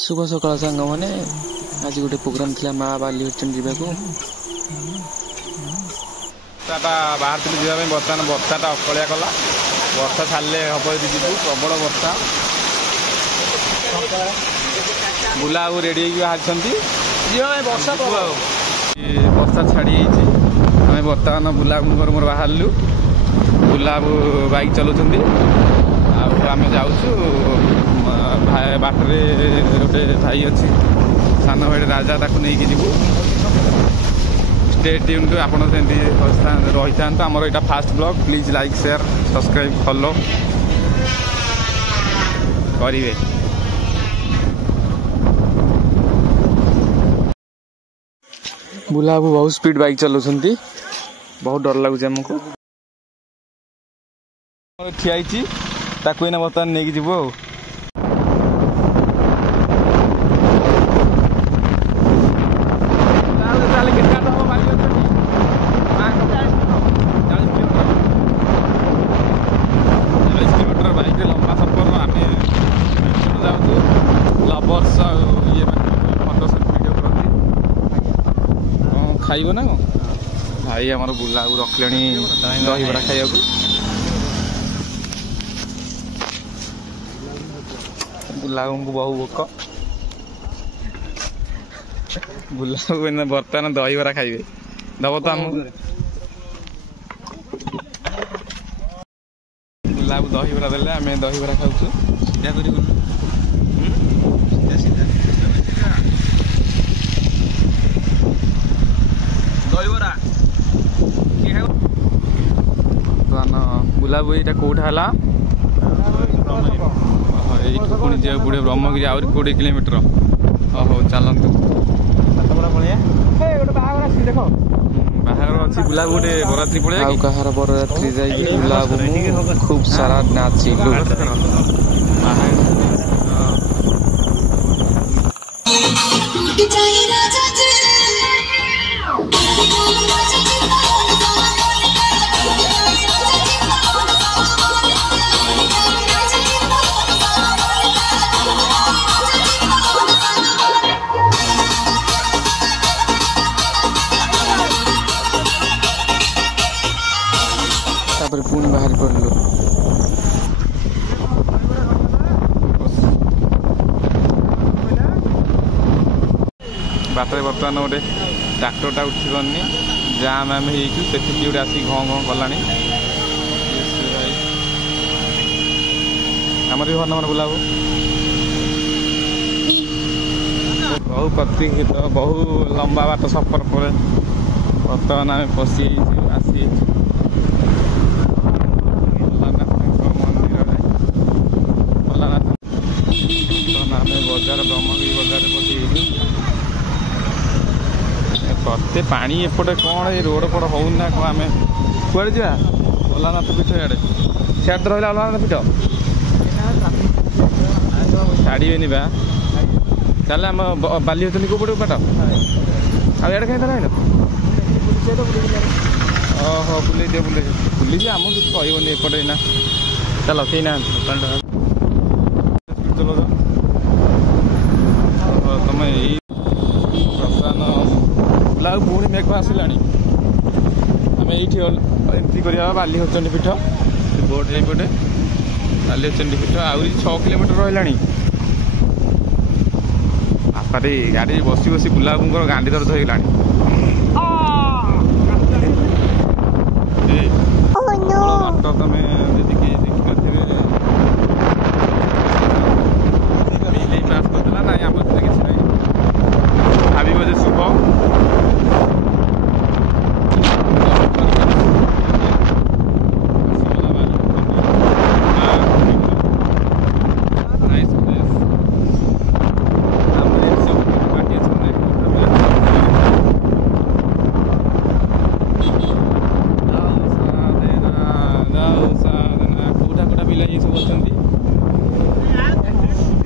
शुभ सकाल सांग मैंने आज गोटे प्रोग्राम थी माँ बालीचंड जावाक बाहर जावाई बर्तमान बर्षाटा अकड़िया कला वर्षा छाड़े हम जी प्रबल वर्षा बुला बाबू रेडी बाहर वर्षा छाड़ी आम बर्तमान बुला मोर बाहर बुला बाइक चलाउं आम जाऊँ बाटरे गोटे भाई अच्छी सान भाई राजा ताकू नहीं जीवु स्टे ट्यून्ड आपड़ से रही था आमर यहाँ fast blog please like share subscribe follow करेंगे। बुला बाबू बहुत स्पीड बाइक चलाउं बहुत डर लगुच आमको ठियाई ताकू एना बर्तमान नहीं जीवु आ खाइब ना भाई आम बुला रखले दही बड़ा खाइबा बुला को बहु भोक बुला बर्तमान दही बरा खाइबे दब तो आम बुला दही बरा देले आम दही बरा खाऊ बुला बुईटा कौटा है पुणी जा पड़े ब्रह्मगिरी आउरी 20 किलोमीटर हो चलतु बाहर अच्छी बुला गोटे बरात्री पड़े कहार बररात्रि जाई बुला खूब सारा नाचिलु पुणी बाहर पड़लु बाटर बर्तमान गोटे ट्राक्टरटा उठी जाम आम हो गोटे आसिक घं घं कला आमर भी भर बुलाबू बहु प्रतीक्षित बहु लंबा बाट सफर पर बर्तमान आम पशि आसी बजार ब्रह्मगिरी बजार करते पानी एपटे कौन ये रोड पड़ होना कौन आम कड़े जा अलानाथ पीठ इे सियाड़ रहा अलानाथ पीठ छाड़े बा चल आम बाली होती कौ पटे बाट आड़े कहीं रही ओहो बुले दिए बुले आम कुछ कहबनी एपटे ना चल कहीं ना तुम यही बुला पुणी मेघ आसला आम ये एंट्री करवा बालीचंडी पीठ बोट यपटे बालीचंडी पीठ आहरी 6 किलोमीटर रहा बापारे गाड़ी बसी बसी बुला बाबूर गांधी दर्द होगा बाट तुम जी देखिए पास करदेला ना आम किसी ना भाव जे शुभ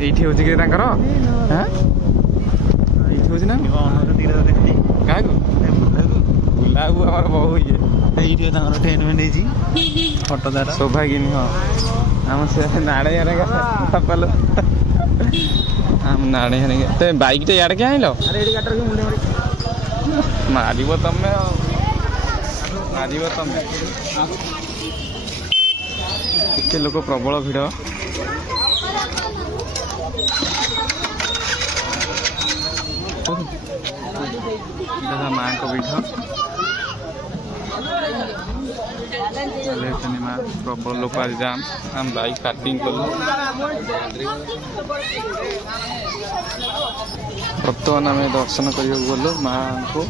ये हूँ कि क्या बुला आम बहु ये फटो सौभागिनी हाँ आम से नाड़े पल ନାଣେ ତ ବାଇକ୍ଟା ଇଆଡ଼େ କିଏ ଆଣିଲ ମାରିବ ତମେ ମାରିବ ତମେ କେତେ ଲୋକ ପ୍ରବଳ ଭିଡ଼ ମାଙ୍କ ପୀଠ ମା ପ୍ରବଳ ଲୋକ ଆଜି ଯାମ ଆମେ ବାଇକ୍ ପାର୍କିଂ କଲୁ ବର୍ତ୍ତମାନ ଆମେ ଦର୍ଶନ କରିବାକୁ ଗଲୁ ମାଙ୍କୁ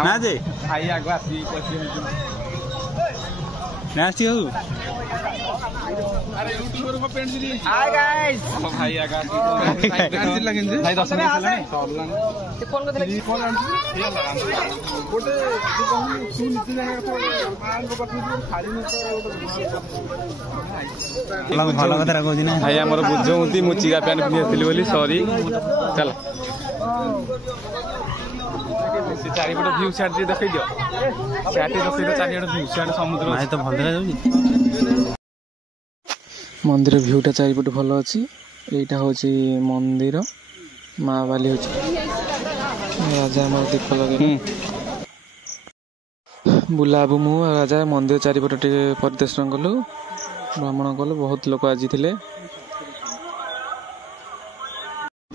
ନା ଯେ ଭାଇ ଆଗ ଆସିକି ନାସ୍ତି ହଉ ହାଇ ଗାଇସ୍ ଭାଇ ଆଗ ଭାଇ ଦର୍ଶନ କରିସାରିଲାଣି ଭଲ କଥାଟା କହୁଛି ନା ଭାଇ ଆମର ବୁଝନ୍ତି ମୁଁ ଚିରା ପ୍ୟାଣ୍ଟ ପିନ୍ଧି ଆସିଥିଲି ବୋଲି ସରି ଚାଲ ସେ ଚାରିପଟ ଭିଉ ସିଆଡେ ଟିକେ ଦେଖେଇ ଦିଅ ସିଆଡେ ଦେଖେଇ ଦିଅ ଚାରିପଟ ଭିଉ ସିଆଡେ ସମୁଦ୍ର ଭାଇ ତ ଭଲ ଯାଉଛି ମନ୍ଦିର ଭିଉଟା ଚାରିପଟେ ଭଲ ଅଛି ଏଇଟା ହେଉଛି ମନ୍ଦିର ମା ବାଲି ହେଉଛି ରାଜା ଆମର ଦୀପ ଲଗେଇଲେ ବୁଲାବୁ ମୁଁ ରାଜା ମନ୍ଦିର ଚାରିପଟ ଟିକେ ପରିଦର୍ଶନ କଲୁ ଭ୍ରମଣ କଲୁ ବହୁତ ଲୋକ ଆଜି ଥିଲେ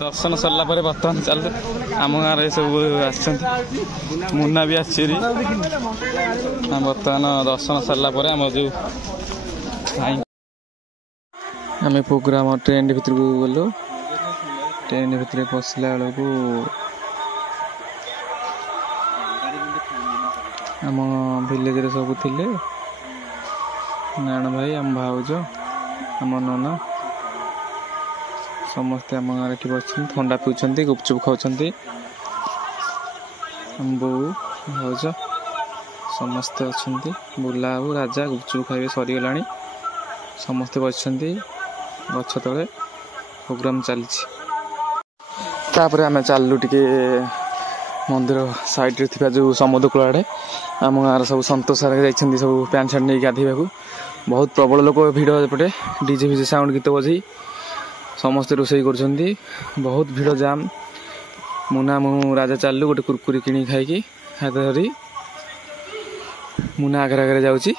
ଦର୍ଶନ ସରିଲା ପରେ ବର୍ତ୍ତମାନ ଚାଲୁ ଆମ ଗାଁରେ ସବୁ ଆସିଛନ୍ତି ମୁନା ବି ଆସିଛି ବର୍ତ୍ତମାନ ଦର୍ଶନ ସରିଲା ପରେ ଆମର ଯେଉଁ ଆମେ ପ୍ରୋଗ୍ରାମ ଟ୍ରେନ୍ ଭିତରକୁ ଗଲୁ ଟ୍ରେନ୍ ଭିତରେ ପଶିଲା ବେଳକୁ ଆମ ଭିଲେଜରେ ସବୁ ଥିଲେ ନାରାୟଣ ଭାଇ ଆମ ଭାଉଜ ଆମ ନନା ସମସ୍ତେ ଆମ ଗାଁରେ ଏଠି ବସିଛନ୍ତି ଥଣ୍ଡା ପିଉଛନ୍ତି ଗୁପଚୁପ ଖାଉଛନ୍ତି ଆମ ବୋଉ ଭାଉଜ ସମସ୍ତେ ଅଛନ୍ତି ବୁଲା ଆଉ ରାଜା ଗୁପଚୁପ ଖାଇବେ ସରିଗଲାଣି ସମସ୍ତେ ବସିଛନ୍ତି ଗଛ ତଳେ ପ୍ରୋଗ୍ରାମ ଚାଲିଛି ତାପରେ ଆମେ ଚାଲିଲୁ ଟିକେ ମନ୍ଦିର ସାଇଡରେ ଥିବା ଯେଉଁ ସମୁଦ୍ର କୂଳ ଆଡ଼େ ଆମ ଗାଁର ସବୁ ସନ୍ତୋଷ ସାର୍ ଯାଇଛନ୍ତି ସବୁ ପ୍ୟାଣ୍ଟ ସାର୍ଟ ନେଇକି ଗାଧୋଇବାକୁ ବହୁତ ପ୍ରବଳ ଲୋକ ଭିଡ଼ ଏପଟେ ଡିଜେ ଫିଜେ ସାଉଣ୍ଡ ଗୀତ ବଜେଇ ସମସ୍ତେ ରୋଷେଇ କରୁଛନ୍ତି ବହୁତ ଭିଡ଼ ଜାମ୍ ମୁନା ମୁଁ ରାଜା ଚାଲିଲୁ ଗୋଟେ କୁରକୁରି କିଣିକି ଖାଇକି ହାତ ଧରି ମୁନା ଆଗରେ ଆଗରେ ଯାଉଛି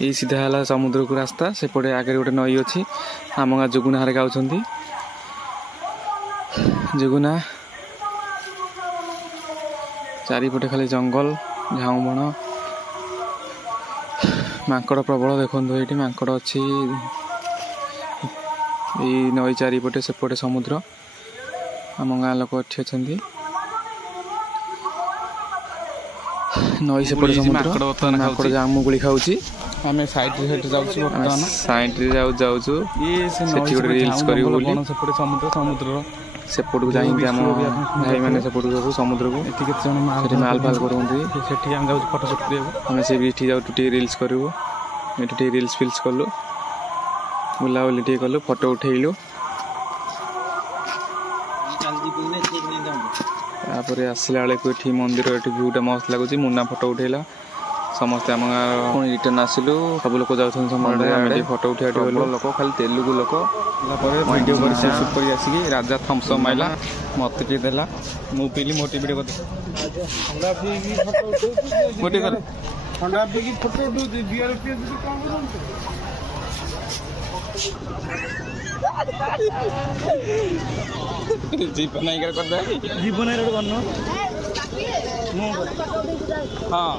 ଏଇ ସିଧା ହେଲା ସମୁଦ୍ରକୁ ରାସ୍ତା ସେପଟେ ଆଗରେ ଗୋଟେ ନଈ ଅଛି ଆମ ଗାଁ ଯୁଗୁନା ହାରେ ଗାଉଛନ୍ତି ଯୁଗୁନା ଚାରିପଟେ ଖାଲି ଜଙ୍ଗଲ ଝାଉଁ ବଣ ମାଙ୍କଡ଼ ପ୍ରବଳ ଦେଖନ୍ତୁ ଏଇଠି ମାଙ୍କଡ଼ ଅଛି ଏଇ ନଈ ଚାରିପଟେ ସେପଟେ ସମୁଦ୍ର ଆମ ଗାଁ ଲୋକ ଏଠି ଅଛନ୍ତି ନଈ ସେପଟେ ସମୁଦ୍ର ମାଙ୍କଡ଼ ଜାମୁ ଗୁଳି ଖାଉଛି ଆମେ ସାଇଡରେ ଯାଉଛୁ ବର୍ତ୍ତମାନ ସାଇଡରେ ଯାଉଛୁ ସେଠି ଗୋଟେ ରିଲ୍ସ କରିବୁ ବୋଲି ସେପଟେ ସମୁଦ୍ରର ସେପଟକୁ ଯାଇକି ଆମ ଭାଇମାନେ ସେପଟକୁ ଯାଉ ସମୁଦ୍ରକୁ ଏଠି କେତେ ଜଣ ସେଠି ମାଲ ଫାଲ କରନ୍ତି ସେଠି ଆମେ ଯାଉଛୁ ଫଟୋ ସୁଟ୍ କରିବାକୁ ଆମେ ସେ ଏଠି ଯାଉଛୁ ଟିକେ ରିଲ୍ସ କରିବୁ ଏଠି ଟିକେ ରିଲ୍ସ ଫିଲ୍ସ କଲୁ ବୁଲାବୁଲି ଟିକେ କଲୁ ଫଟୋ ଉଠେଇଲୁ ତାପରେ ଆସିଲା ବେଳକୁ ଏଠି ମନ୍ଦିର ଏଠି ଭିଉଟା ମସ୍ତ ଲାଗୁଛି ମୁନା ଫଟୋ ଉଠେଇଲା ସମସ୍ତେ ଆମ ଗାଁ ପୁଣି ରିଟର୍ନ ଆସିଲୁ ସବୁ ଲୋକ ଯାଉଛନ୍ତି ସମୁଦ୍ର ଆମେ ଟିକେ ଫଟୋ ଉଠେଇବା ଗଲୁ ଲୋକ ଖାଲି ତେଲୁଗୁ ଲୋକ ତାପରେ ଭିଡ଼ିଓ କରି ସୁଟ୍ କରି ଆସିକି ରାଜା ଥମ୍ସଅପ୍ ମାଇଲା ମୋତେ ଟିକେ ଦେଲା ମୁଁ ପିଇଲି ମୋ ଭିଡ଼ିଓ କରିଦେଲି ଗୋଟେ କରେ ଥଣ୍ଡା ପିଇକି ଫଟୋ ଉଠଉଛି ବିଆର ପିଇ କଣ କରନ୍ତୁ ଜୀବନ ନାଇକା କରିଦେବା ଜୀବନ ଗୋଟେ କରନ ହଁ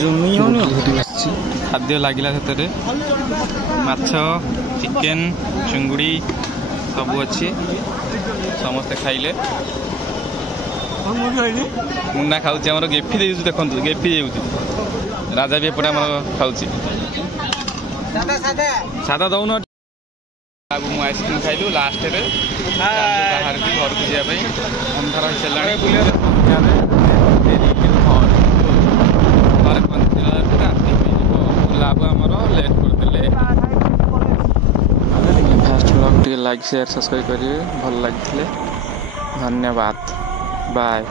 ଜମି ହଉନି ଖାଦ୍ୟ ଲାଗିଲା ସେଥିରେ ମାଛ ଚିକେନ ଚିଙ୍ଗୁଡ଼ି ସବୁ ଅଛି ସମସ୍ତେ ଖାଇଲେ ମୁନା ଖାଉଛି ଆମର ଗେଫି ଦେଉଛି ଦେଖନ୍ତୁ ଗେଫି ଦେଉଛି ରାଜା ବି ଏପଟେ ଆମର ଖାଉଛି ସାଦା ଦଉନ ମୁଁ ଆଇସ୍କ୍ରିମ୍ ଖାଇଲୁ ଲାଷ୍ଟରେ ବାହାରକୁ ଘରକୁ ଯିବା ପାଇଁ ଅନ୍ଧାର ହେଇସାରିଲାଣି ଘରେ ପହଞ୍ଚିଲା ବେଳକୁ ରାତି ହେଇଯିବ ଲାଭ ଆମର ଲେଟ୍ କରିଦେଲେ ଫାଷ୍ଟ ବ୍ଲଗ୍ ଟିକେ ଲାଇକ୍ ସେୟାର ସବସ୍କ୍ରାଇବ୍ କରିବେ ଭଲ ଲାଗିଥିଲେ। ଧନ୍ୟବାଦ। ବାଏ।